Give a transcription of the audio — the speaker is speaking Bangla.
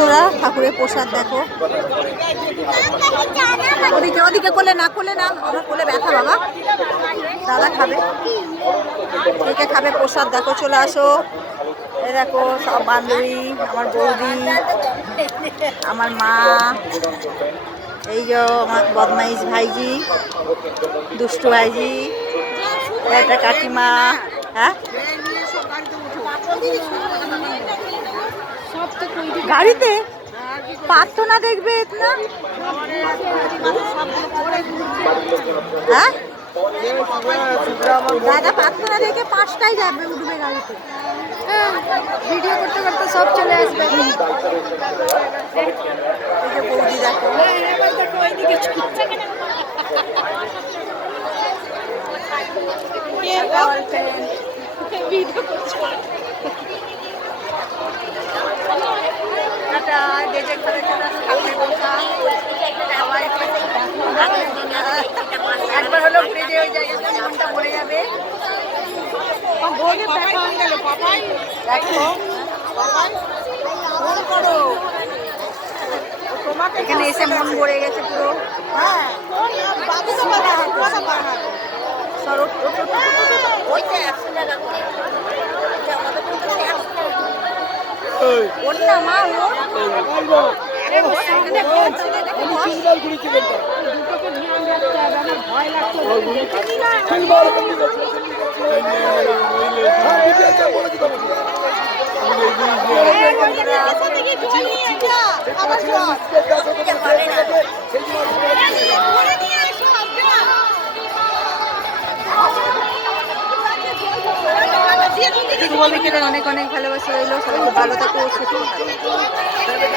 তোরা ঠাকুরের প্রসাদ দেখো। ওদিকে ওদিকে কোলে না আমার কোলে ব্যথা বাবা। দাদা খাবে, কে খাবে প্রসাদ দেখো, চলে আসো। এই দেখো সব বান্ধবী, আমার বৌদি, আমার মা, এই যে আমার বদমাইশ ভাইজি, দুষ্টু ভাইজি, একটা কাকিমা। হ্যাঁ গাড়িতে প্রার্থনা দেখবে না? হ্যাঁ দাদা প্রার্থনা দেখে 5টায় যাবে, উঠবে গাড়িতে। ভিডিও করতে করতে সব চলে আসবে। বৌদি দেখো, একবার হলো ঘুরে যে ওই জায়গাটা মনটা ভরে যাবে। এখানে এসে মন ভরে গেছে পুরো। ওর না মা অনেক অনেক ভালোবাসা রইলো। সবাই ভালো থাকো, সুস্থ থাকো।